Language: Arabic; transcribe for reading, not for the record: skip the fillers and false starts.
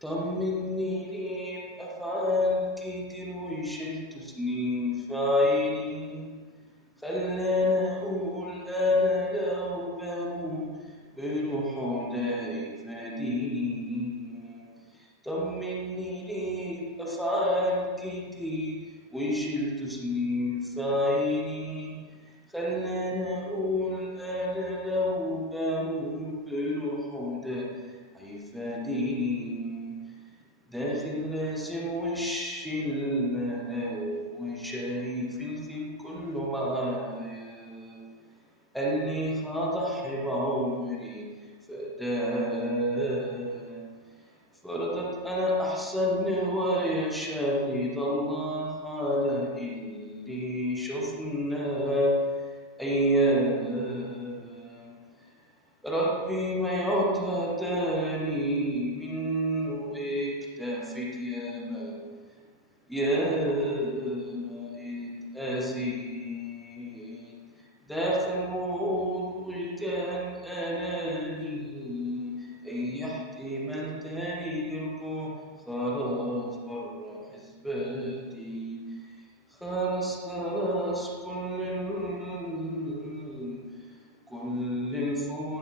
طمني ليه بأفعال كتير وشلت سنين في عيني، خلاني أقول أنا لو بموت بروحه ده يفاديني. طمني ليه بأفعال كتير وشلت سنين في عيني، خلاني أقول أنا لو بموت بروحه ده هيفاديني. داخل راسم وش الملاك وشايف الخير كله معايا، قال لي هضحي بعمري فداك. فرضت أنا أحسن نوايا شهيد الله على اللي شفنا أيام. ربي ما يعودها تاني منه اكتفت ياما ياما اتأذيت. داخل موت وكان أناني، أي احتمال تاني جركو خلاص برا حسباتي. خلاص كل الفول